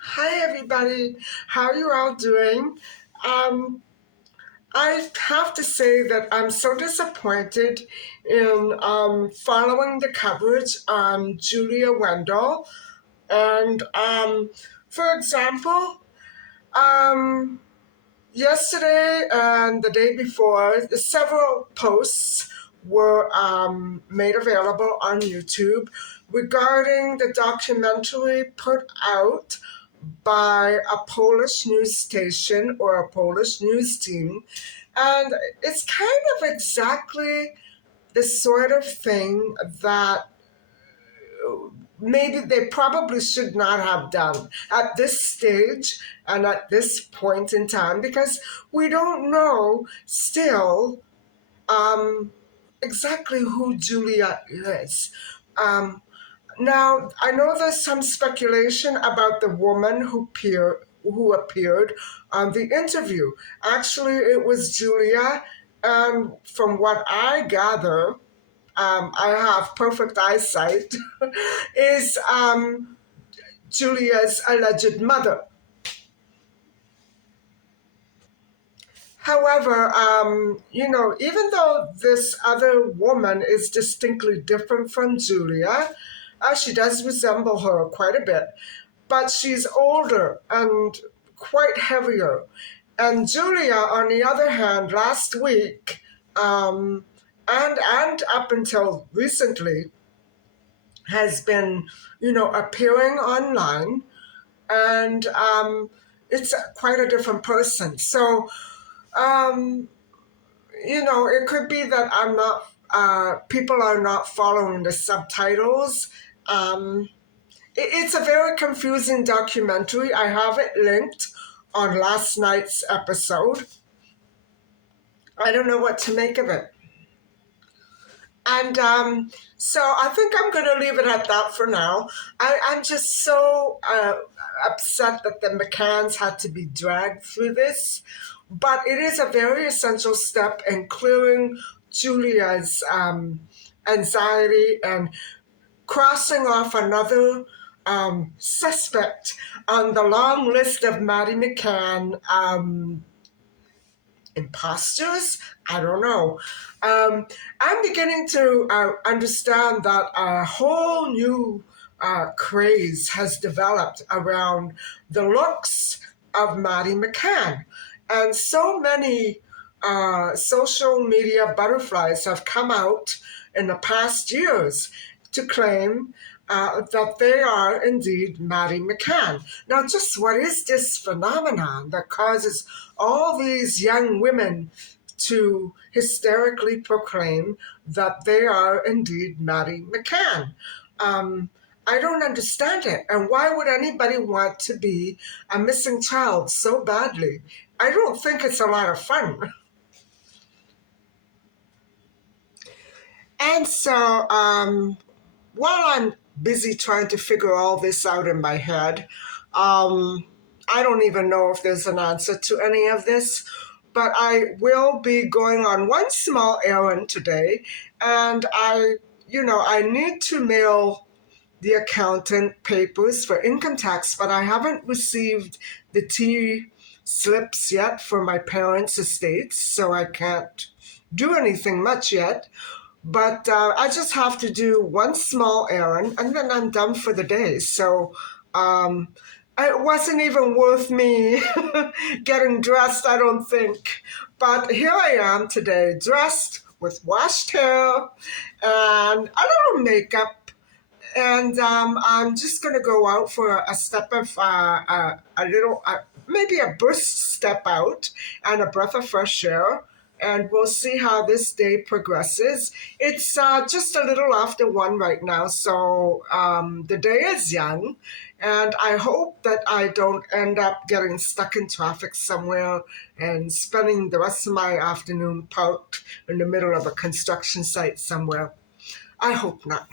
Hi, everybody. How are you all doing? Um, I have to say that I'm so disappointed in following the coverage on Julia Wendell. And for example, um, yesterday and the day before, several posts were made available on YouTube regarding the documentary put out by a Polish news station or a Polish news team. And it's kind of exactly the sort of thing that maybe they probably should not have done at this stage and at this point in time because we don't know still um, exactly who Julia is. Um, Now, I know there's some speculation about the woman who appeared on the interview. Actually, it was Julia, and from what I gather, I have perfect eyesight, is Julia's alleged mother. However, even though this other woman is distinctly different from Julia, she does resemble her quite a bit, but she's older and quite heavier. And Julia, on the other hand, last week, and up until recently, has been, appearing online, and it's quite a different person. So, um, it could be that I'm not, people are not following the subtitles. It's a very confusing documentary. I have it linked on last night's episode. I don't know what to make of it. And so I think I'm going to leave it at that for now. I'm just so upset that the McCanns had to be dragged through this. But it is a very essential step in clearing Julia's anxiety and crossing off another suspect on the long list of Maddie McCann imposters. I don't know. I'm beginning to understand that a whole new craze has developed around the looks of Maddie McCann. And so many social media butterflies have come out in the past years to claim that they are indeed Maddie McCann. Now, just what is this phenomenon that causes all these young women to hysterically proclaim that they are indeed Maddie McCann? I don't understand it. And why would anybody want to be a missing child so badly? I don't think it's a lot of fun. And so, while I'm busy trying to figure all this out in my head, I don't even know if there's an answer to any of this, but I will be going on one small errand today, and I need to mail the accountant papers for income tax, but I haven't received the T slips yet for my parents' estates, so I can't do anything much yet. But I just have to do one small errand and then I'm done for the day. So um, it wasn't even worth me getting dressed, I don't think. But here I am today, dressed with washed hair and a little makeup. And I'm just going to go out for a step of maybe a brisk step out and a breath of fresh air. And we'll see how this day progresses. It's just a little after 1 right now, so the day is young. And I hope that I don't end up getting stuck in traffic somewhere and spending the rest of my afternoon parked in the middle of a construction site somewhere. I hope not.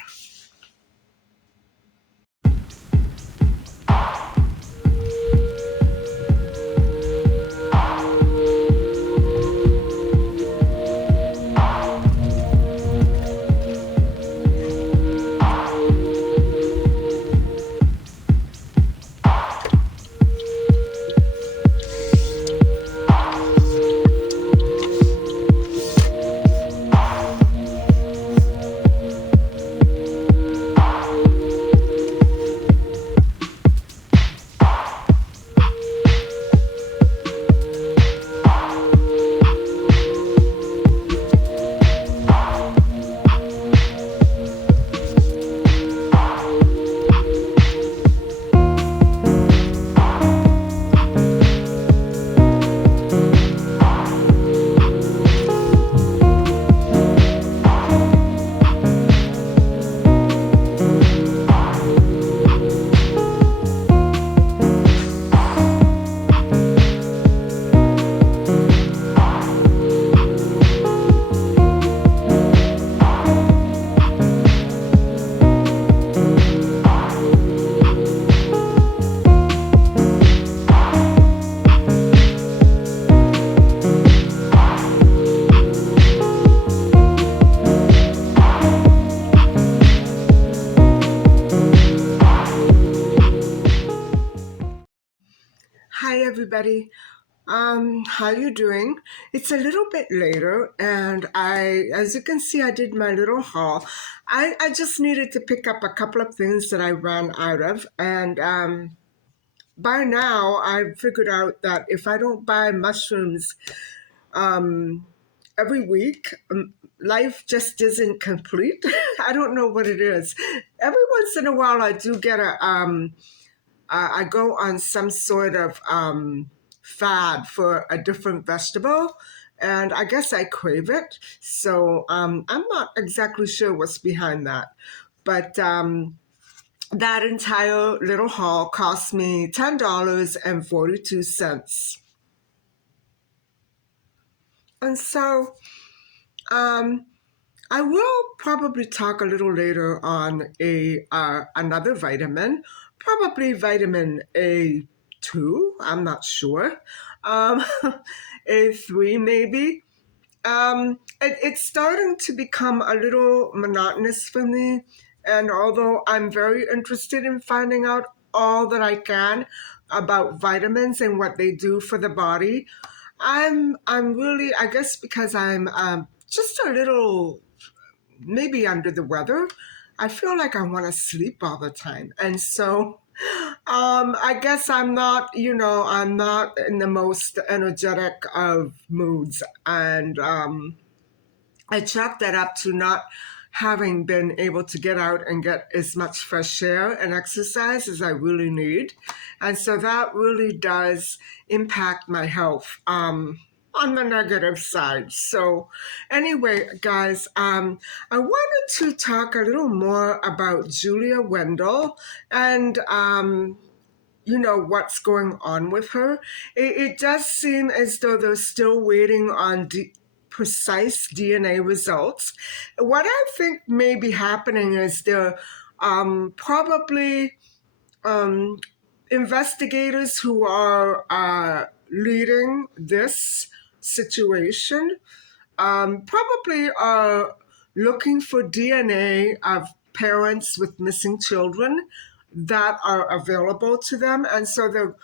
Hi, everybody. How you doing? It's a little bit later, and as you can see, I did my little haul. I just needed to pick up a couple of things that I ran out of, and by now I've figured out that if I don't buy mushrooms um, every week, life just isn't complete. I don't know what it is. Every once in a while, I do get I go on some sort of fad for a different vegetable, and I guess I crave it. So I'm not exactly sure what's behind that. But that entire little haul cost me $10.42. And so um, I will probably talk a little later on a another vitamin, probably vitamin A2. I'm not sure. Um, A3 maybe. It's starting to become a little monotonous for me, and although I'm very interested in finding out all that I can about vitamins and what they do for the body, I'm really, I guess because I'm just a little maybe under the weather. I feel like I want to sleep all the time. And so I guess I'm not in the most energetic of moods. And I chalk that up to not having been able to get out and get as much fresh air and exercise as I really need. And so that really does impact my health on the negative side. So, anyway, guys, I wanted to talk a little more about Julia Wendell and what's going on with her. It does seem as though they're still waiting on precise DNA results. What I think may be happening is they're probably um, investigators who are leading this situation probably are looking for DNA of parents with missing children that are available to them. And so they're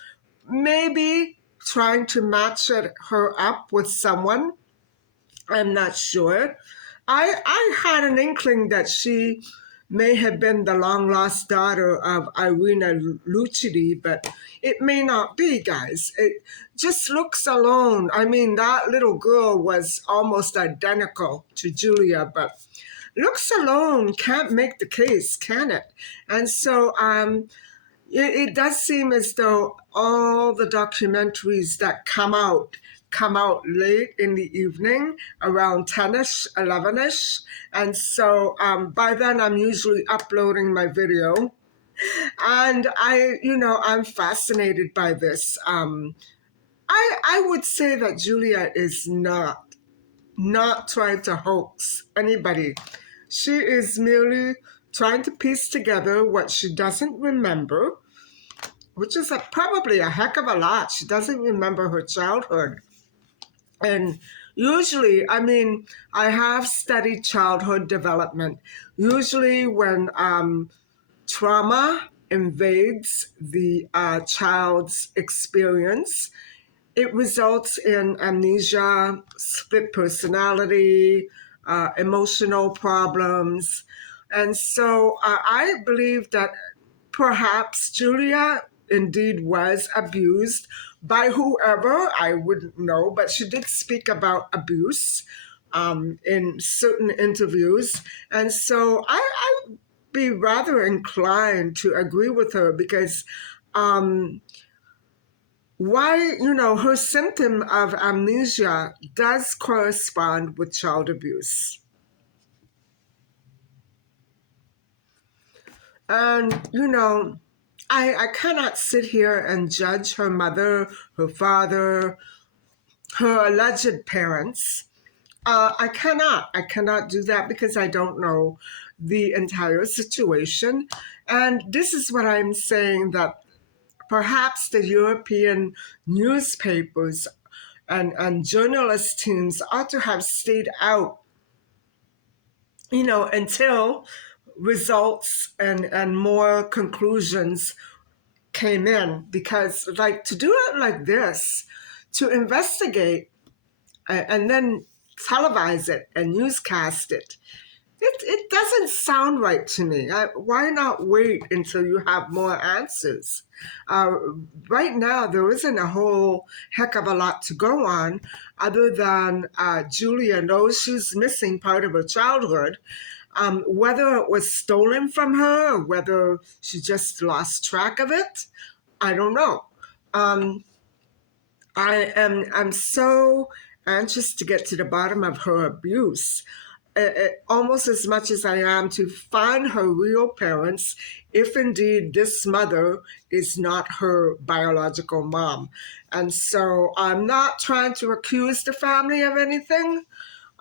maybe trying to match her up with someone. I'm not sure. I had an inkling that she may have been the long lost daughter of Irina Lucidi, but it may not be, guys. It just looks alone. I mean, that little girl was almost identical to Julia, but looks alone can't make the case, can it? And so it does seem as though all the documentaries that come out late in the evening around 10ish 11ish, and so by then I'm usually uploading my video, and I'm fascinated by this. I would say that Julia is not trying to hoax anybody. She is merely trying to piece together what she doesn't remember, which is probably a heck of a lot. She doesn't remember her childhood. And usually, I mean, I have studied childhood development. Usually, when trauma invades the child's experience, it results in amnesia, split personality, emotional problems. And so I believe that perhaps Julia indeed was abused by whoever, I wouldn't know, but she did speak about abuse in certain interviews. And so I'd be rather inclined to agree with her because her symptom of amnesia does correspond with child abuse. And, I cannot sit here and judge her mother, her father, her alleged parents. I cannot. I cannot do that because I don't know the entire situation. And this is what I'm saying, that perhaps the European newspapers and journalist teams ought to have stayed out, until results and more conclusions came in, because like to do it like this, to investigate and then televise it and newscast it, it doesn't sound right to me. Why not wait until you have more answers? Uh, right now, there isn't a whole heck of a lot to go on other than Julia knows she's missing part of her childhood. Whether it was stolen from her or whether she just lost track of it, I don't know. Um, I'm so anxious to get to the bottom of her abuse, almost as much as I am to find her real parents, if indeed this mother is not her biological mom. And so I'm not trying to accuse the family of anything.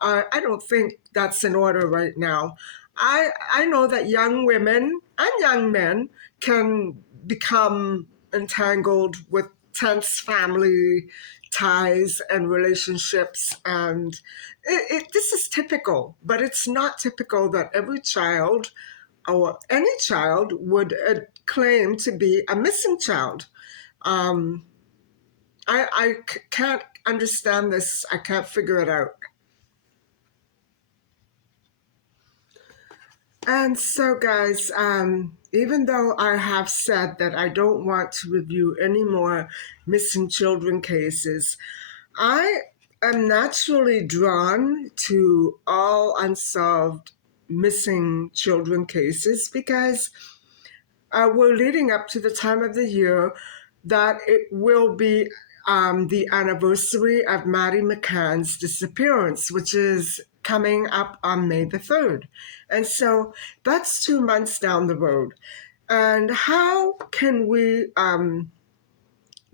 I don't think that's in order right now. I know that young women and young men can become entangled with tense family ties and relationships, and this is typical, but it's not typical that every child or any child would claim to be a missing child. Um, can't understand this. I can't figure it out. And so, guys, even though I have said that I don't want to review any more missing children cases, I am naturally drawn to all unsolved missing children cases because we're leading up to the time of the year that it will be the anniversary of Maddie McCann's disappearance, which is coming up on May the 3rd. And so that's 2 months down the road. And how can we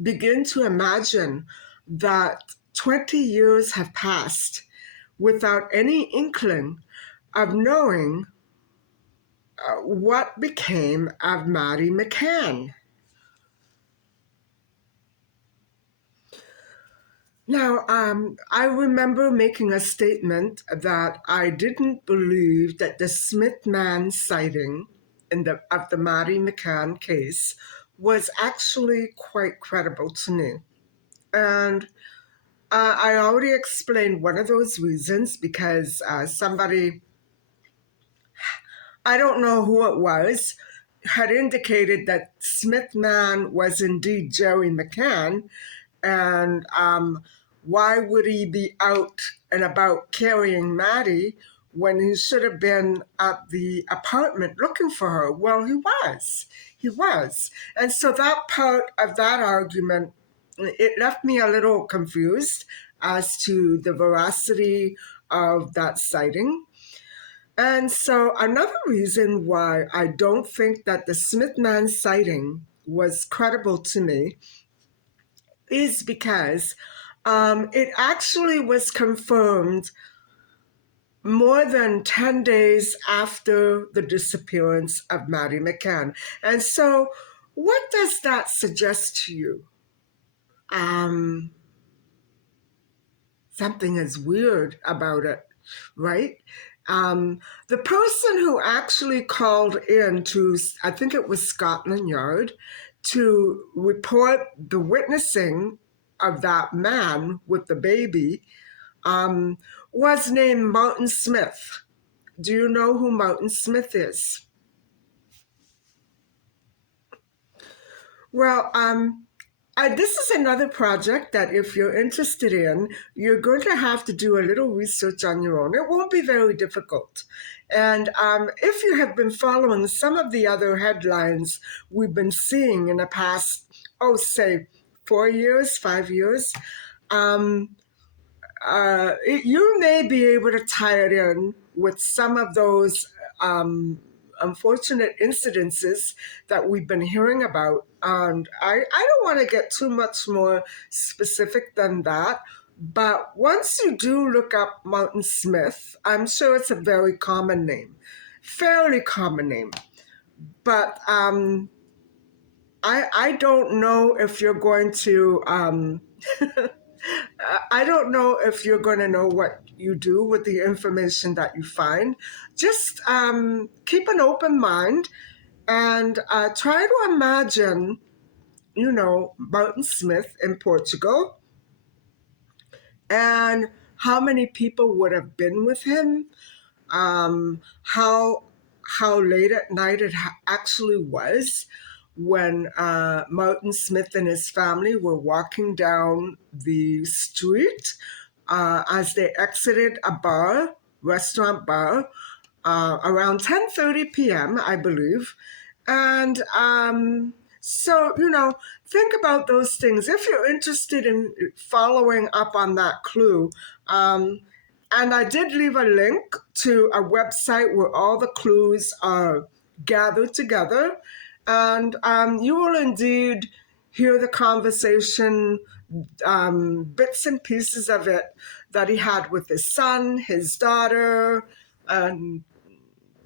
begin to imagine that 20 years have passed without any inkling of knowing what became of Maddie McCann? Now, I remember making a statement that I didn't believe that the Smith-Man sighting of the Maddie McCann case was actually quite credible to me. And I already explained one of those reasons because somebody, I don't know who it was, had indicated that Smith-Man was indeed Jerry McCann, and why would he be out and about carrying Maddie when he should have been at the apartment looking for her? Well, he was. He was. And so that part of that argument, it left me a little confused as to the veracity of that sighting. And so another reason why I don't think that the Smith-Man sighting was credible to me is because it actually was confirmed more than 10 days after the disappearance of Maddie McCann. And so what does that suggest to you? Something is weird about it, right? The person who actually called in to, I think it was Scotland Yard, to report the witnessing of that man with the baby was named Martin Smith. Do you know who Martin Smith is? Well, this is another project that if you're interested in, you're going to have to do a little research on your own. It won't be very difficult. And if you have been following some of the other headlines we've been seeing in the past, say 4 years, 5 years, you may be able to tie it in with some of those unfortunate incidences that we've been hearing about. And I don't want to get too much more specific than that. But once you do look up Martin Smith, I'm sure it's a very common name, fairly common name. But I don't know if you're going to, I don't know if you're going to know what you do with the information that you find. Just keep an open mind and try to imagine Martin Smith in Portugal, and how many people would have been with him, um, how how late at night it actually was when Martin Smith and his family were walking down the street as they exited a restaurant bar, around 10:30 p.m., I believe. And so, think about those things. If you're interested in following up on that clue, and I did leave a link to a website where all the clues are gathered together, and you will indeed hear the conversation, bits and pieces of it that he had with his son, his daughter, and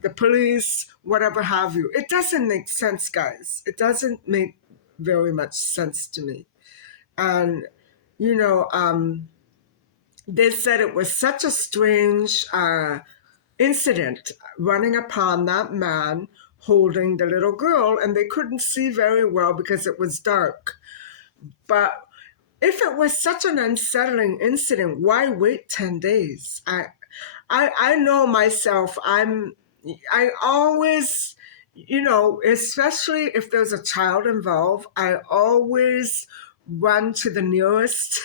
the police, whatever have you. It doesn't make sense, guys. It doesn't make very much sense to me. And, you know, they said it was such a strange incident running upon that man holding the little girl, and they couldn't see very well because it was dark. But if it was such an unsettling incident, why wait 10 days? I know myself. I always, especially if there's a child involved, I always run to the nearest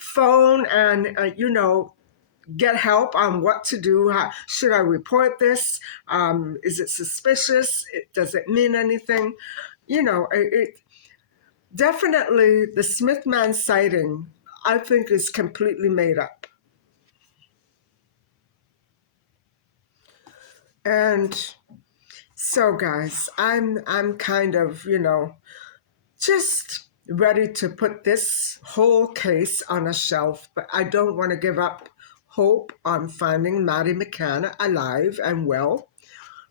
phone and, get help on what to do. Should I report this? Is it suspicious? Does it mean anything? Definitely the Smith man sighting, I think, is completely made up. And so, guys, I'm kind of, just ready to put this whole case on a shelf, but I don't want to give up hope on finding Maddie McCann alive and well.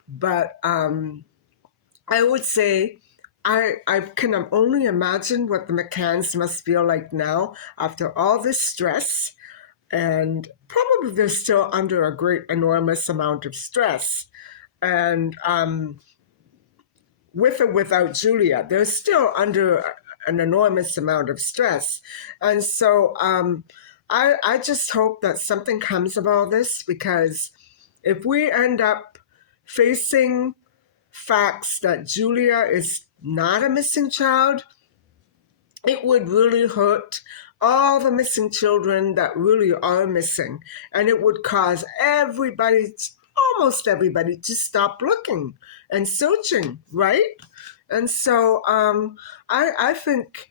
But I would say I can only imagine what the McCanns must feel like now after all this stress. And probably they're still under a great, enormous amount of stress. And with or without Julia, they're still under an enormous amount of stress. And so I just hope that something comes of all this, because if we end up facing facts that Julia is not a missing child, it would really hurt all the missing children that really are missing. And it would cause almost everybody, to stop looking and searching, right? And so I think,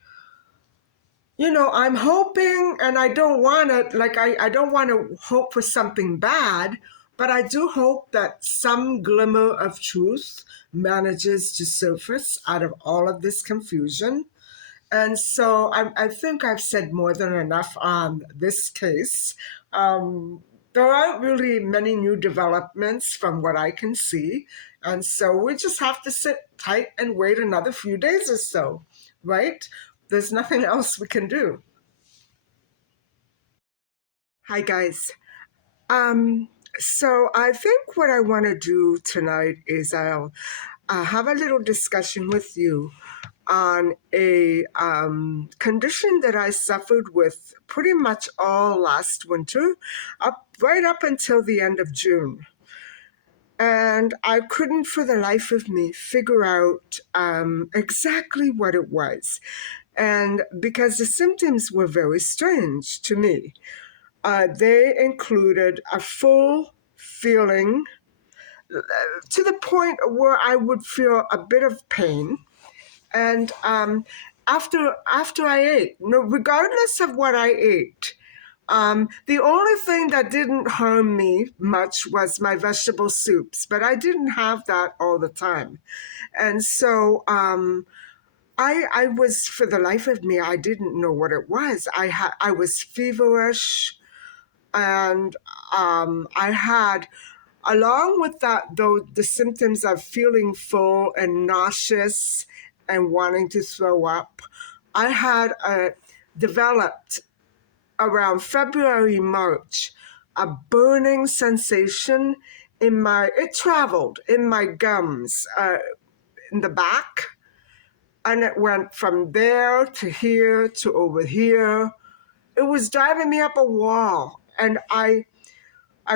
I'm hoping, and I don't want to, I don't want to hope for something bad, but I do hope that some glimmer of truth manages to surface out of all of this confusion. And so I think I've said more than enough on this case. There aren't really many new developments from what I can see. And so we just have to sit tight and wait another few days or so, right? There's nothing else we can do. Hi, guys. So I think what I want to do tonight is I'll have a little discussion with you on a condition that I suffered with pretty much all last winter, right up until the end of June. And I couldn't for the life of me figure out exactly what it was. And because the symptoms were very strange to me, they included a full feeling to the point where I would feel a bit of pain. And after I ate, regardless of what I ate, the only thing that didn't harm me much was my vegetable soups, but I didn't have that all the time. And so I was, for the life of me, I didn't know what it was. I was feverish, and I had, along with that, though, the symptoms of feeling full and nauseous and wanting to throw up. I had developed around February, March, a burning sensation it traveled in my gums, in the back, and it went from there to here to over here. It was driving me up a wall, and I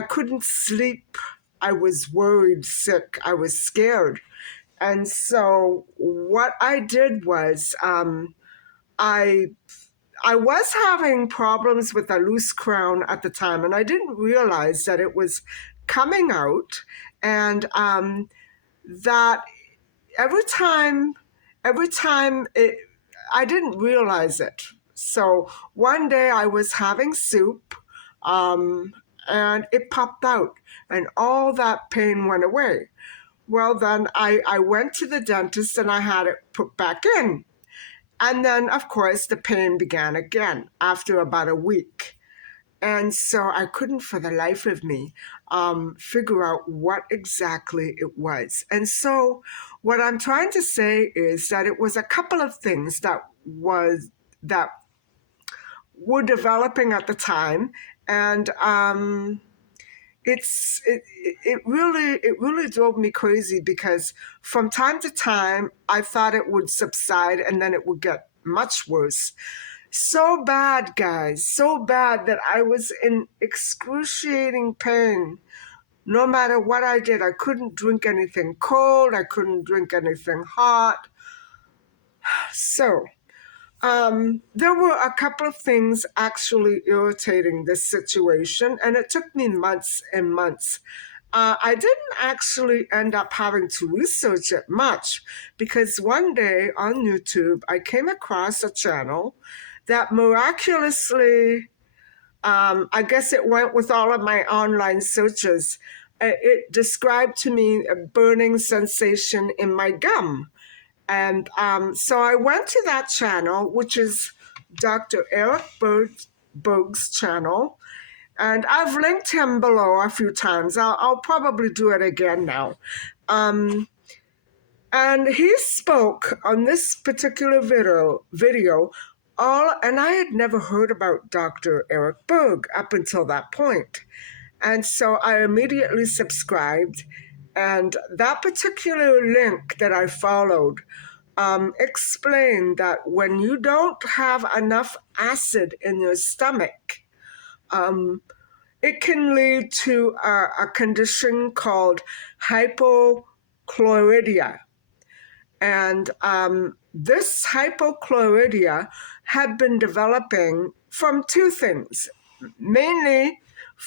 couldn't sleep. I was worried, sick. I was scared. And so what I did was I I was having problems with a loose crown at the time, and I didn't realize that it was coming out, and that every time, I didn't realize it. So one day I was having soup, um, and it popped out, and all that pain went away. Well, then I went to the dentist and I had it put back in. And then, of course, the pain began again after about a week. And so I couldn't for the life of me figure out what exactly it was. And so what I'm trying to say is that it was a couple of things that were developing at the time. And it really drove me crazy, because from time to time I thought it would subside and then it would get much worse. So bad, guys, so bad that I was in excruciating pain. No matter what I did, I couldn't drink anything cold, I couldn't drink anything hot. So there were a couple of things actually irritating this situation, and it took me months and months. I didn't actually end up having to research it much, because one day on YouTube, I came across a channel that miraculously, I guess it went with all of my online searches. It described to me a burning sensation in my gum. And so I went to that channel, which is Dr. Eric Berg's channel. And I've linked him below a few times. I'll probably do it again now. And he spoke on this particular video and I had never heard about Dr. Eric Berg up until that point. And so I immediately subscribed, and that particular link that I followed explained that when you don't have enough acid in your stomach, it can lead to a condition called hypochlorhydia. And this hypochlorhydia had been developing from two things. Mainly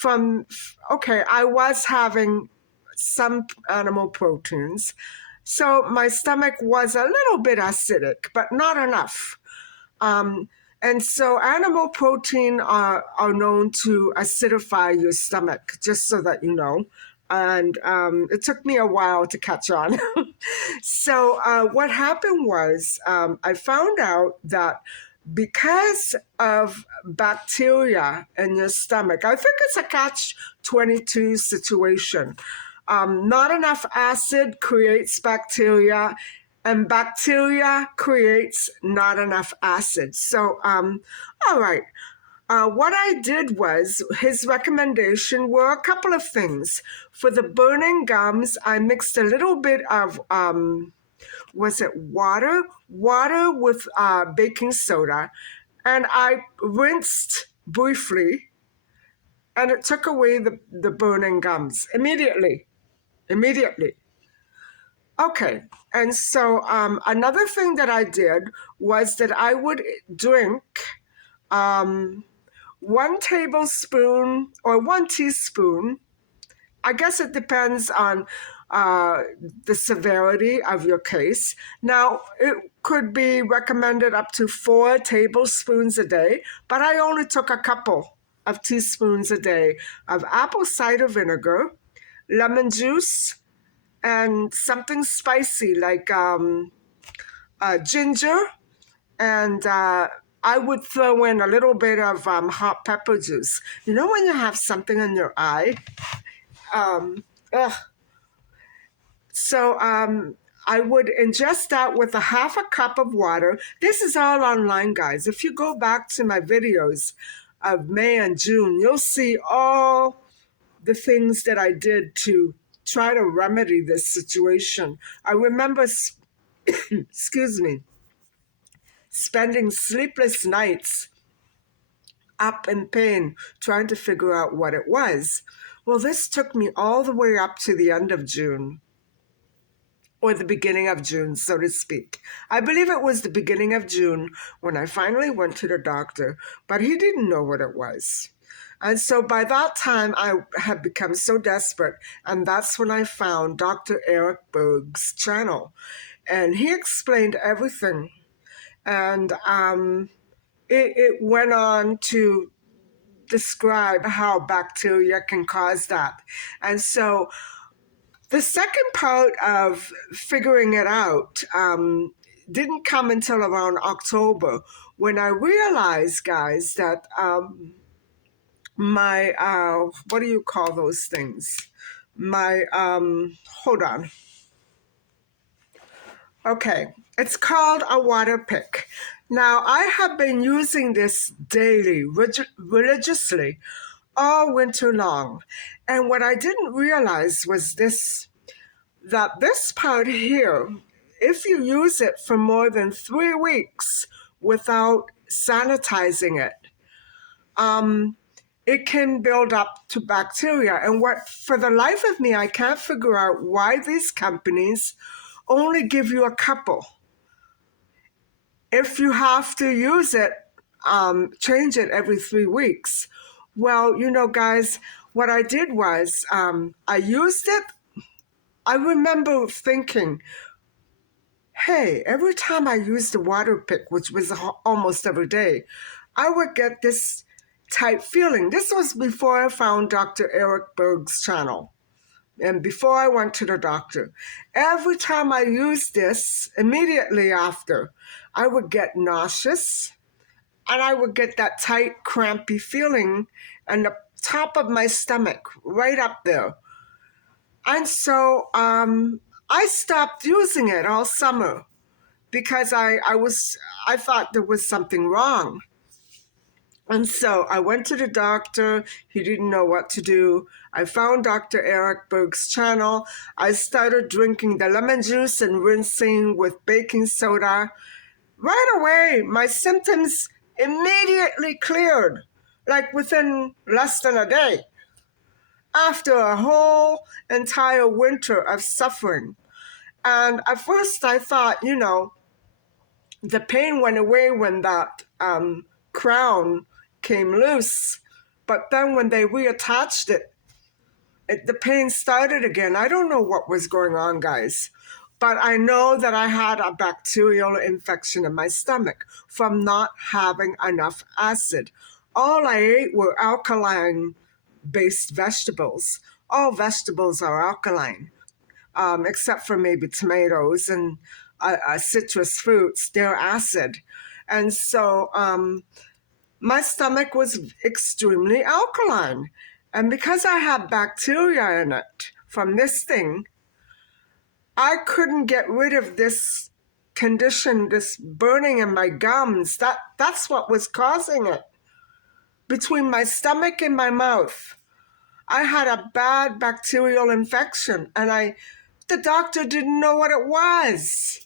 I was having some animal proteins. So my stomach was a little bit acidic, but not enough. And so animal protein are known to acidify your stomach, just so that you know. And it took me a while to catch on. So what happened was I found out that because of bacteria in your stomach, I think it's a catch-22 situation. Not enough acid creates bacteria, and bacteria creates not enough acid. So, all right. What I did was, his recommendation were a couple of things. For the burning gums, I mixed a little bit of, was it water? Water with baking soda. And I rinsed briefly, and it took away the burning gums immediately. Okay, and so another thing that I did was that I would drink 1 tablespoon or 1 teaspoon. I guess it depends on the severity of your case. Now, it could be recommended up to 4 tablespoons a day, but I only took a couple of teaspoons a day of apple cider vinegar, lemon juice, and something spicy like ginger, and I would throw in a little bit of hot pepper juice. You know when you have something in your eye? So I would ingest that with a half a cup of water. This is all online, guys. If you go back to my videos of May and June, you'll see all the things that I did to try to remedy this situation. I remember, excuse me, spending sleepless nights up in pain trying to figure out what it was. Well, this took me all the way up to the end of June, or the beginning of June, so to speak. I believe it was the beginning of June when I finally went to the doctor, but he didn't know what it was. And so by that time, I had become so desperate, and that's when I found Dr. Eric Berg's channel. And he explained everything. And it went on to describe how bacteria can cause that. And so the second part of figuring it out didn't come until around October, when I realized, guys, that my, what do you call those things? My, hold on. Okay, it's called a water pick. Now, I have been using this daily, religiously, all winter long. And what I didn't realize was this, that this part here, if you use it for more than 3 weeks without sanitizing it, it can build up to bacteria. And what, for the life of me, I can't figure out why these companies only give you a couple. If you have to use it, change it every 3 weeks. Well, you know, guys, what I did was I used it. I remember thinking, hey, every time I used the water pick, which was almost every day, I would get this type feeling. This was before I found Dr. Eric Berg's channel and before I went to the doctor. Every time I used this, immediately after, I would get nauseous and I would get that tight, crampy feeling in the top of my stomach, right up there. And so I stopped using it all summer because I thought there was something wrong. And so I went to the doctor. He didn't know what to do. I found Dr. Eric Berg's channel. I started drinking the lemon juice and rinsing with baking soda. Right away, my symptoms immediately cleared, like within less than a day, after a whole entire winter of suffering. And at first I thought, you know, the pain went away when that crown came loose. But then when they reattached it, the pain started again. I don't know what was going on, guys. But I know that I had a bacterial infection in my stomach from not having enough acid. All I ate were alkaline-based vegetables. All vegetables are alkaline, except for maybe tomatoes and citrus fruits. They're acid. And so my stomach was extremely alkaline. And because I had bacteria in it from this thing, I couldn't get rid of this condition, this burning in my gums. That's what was causing it. Between my stomach and my mouth, I had a bad bacterial infection, and the doctor didn't know what it was.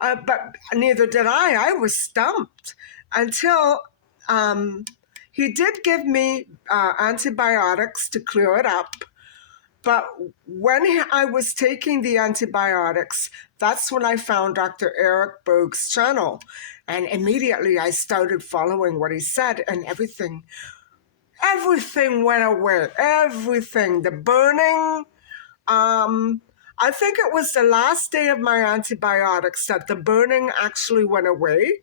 But neither did I. I was stumped until he did give me antibiotics to clear it up. But when I was taking the antibiotics, that's when I found Dr. Eric Berg's channel. And immediately I started following what he said, and everything went away. Everything. The burning. I think it was the last day of my antibiotics that the burning actually went away.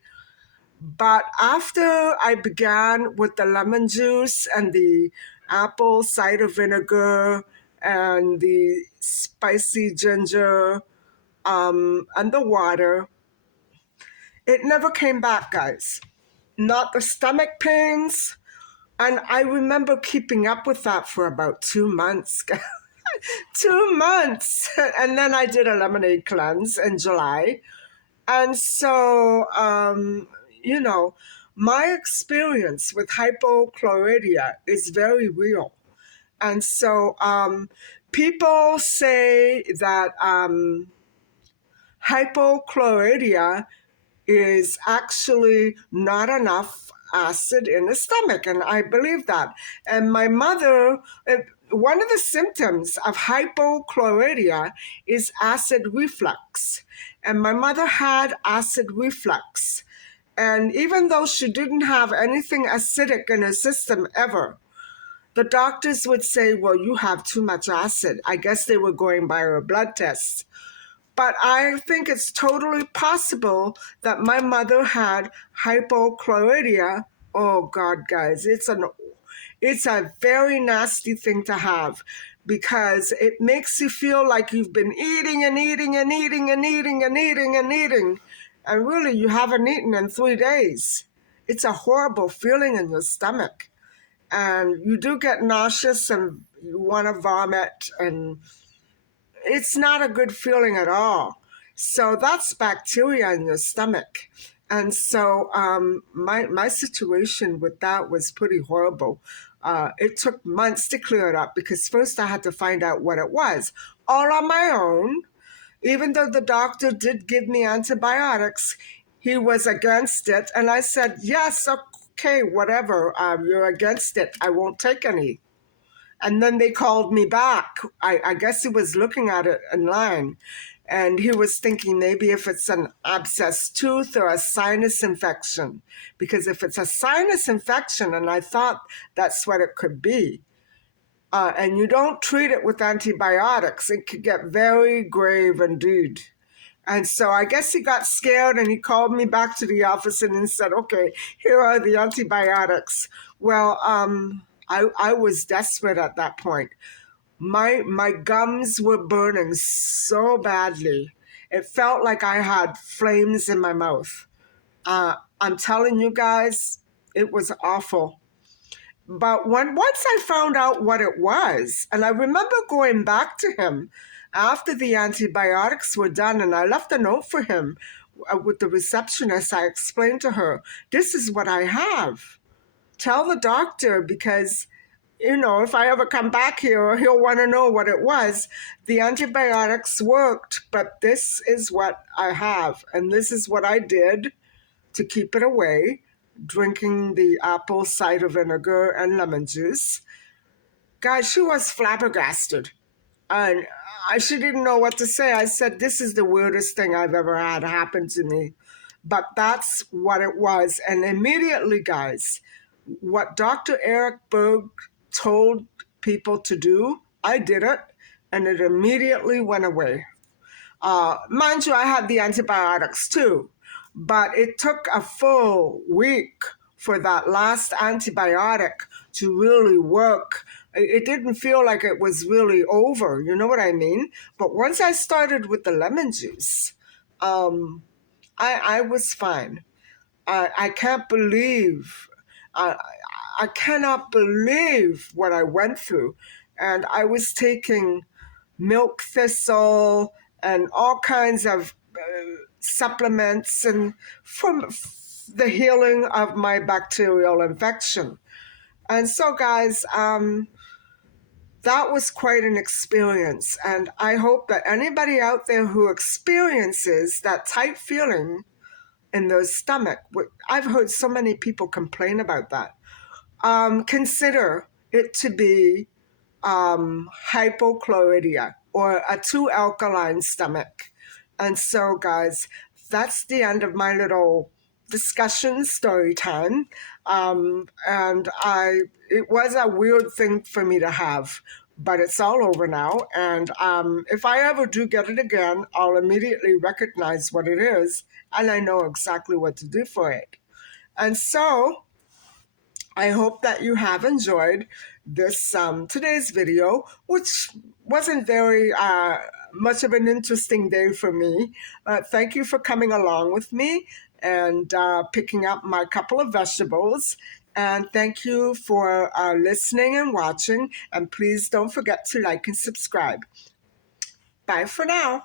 But after I began with the lemon juice and the apple cider vinegar and the spicy ginger and the water, it never came back, guys. Not the stomach pains. And I remember keeping up with that for about 2 months. 2 months. And then I did a lemonade cleanse in July. And so, you know, my experience with hypochlorhydia is very real. And so people say that hypochlorhydia is actually not enough acid in the stomach, and I believe that. And my mother, one of the symptoms of hypochlorhydia is acid reflux, and my mother had acid reflux. And even though she didn't have anything acidic in her system ever, the doctors would say, well, you have too much acid. I guess they were going by her blood tests. But I think it's totally possible that my mother had hypochlorhydia. Oh God, guys, it's a very nasty thing to have, because it makes you feel like you've been eating and eating and eating and eating and eating and eating, and really you haven't eaten in 3 days. It's a horrible feeling in your stomach, and you do get nauseous and you want to vomit, and it's not a good feeling at all. So that's bacteria in your stomach. And so my situation with that was pretty horrible. It took months to clear it up, because first I had to find out what it was, all on my own. Even though the doctor did give me antibiotics, he was against it. And I said, yes, okay, whatever, you're against it, I won't take any. And then they called me back. I guess he was looking at it online, and he was thinking maybe if it's an abscessed tooth or a sinus infection. Because if it's a sinus infection, and I thought that's what it could be, and you don't treat it with antibiotics, it could get very grave indeed. And so I guess he got scared, and he called me back to the office and he said, okay, here are the antibiotics. Well, I was desperate at that point. My gums were burning so badly. It felt like I had flames in my mouth. I'm telling you guys, it was awful. But once I found out what it was, and I remember going back to him after the antibiotics were done, and I left a note for him with the receptionist. I explained to her, this is what I have. Tell the doctor, because if I ever come back here, he'll want to know what it was. The antibiotics worked, but this is what I have, and this is what I did to keep it away, drinking the apple cider vinegar and lemon juice. Guys, she was flabbergasted, and she didn't know what to say. I said, this is the weirdest thing I've ever had happen to me. But that's what it was. And immediately, guys, what Dr. Eric Berg told people to do, I did it, and it immediately went away. Mind you, I had the antibiotics too, but it took a full week for that last antibiotic to really work. It didn't feel like it was really over, you know what I mean? But once I started with the lemon juice, I was fine. I can't believe, I cannot believe what I went through. And I was taking milk thistle and all kinds of supplements, and from the healing of my bacterial infection. And so, guys, that was quite an experience. And I hope that anybody out there who experiences that tight feeling in their stomach, I've heard so many people complain about that, consider it to be hypochlorhydia, or a too alkaline stomach. And so, guys, that's the end of my little discussion story time. And it was a weird thing for me to have, but it's all over now. And if I ever do get it again, I'll immediately recognize what it is, and I know exactly what to do for it. And so I hope that you have enjoyed this today's video, which wasn't very much of an interesting day for me. Thank you for coming along with me and picking up my couple of vegetables. And thank you for listening and watching. And please don't forget to like and subscribe. Bye for now.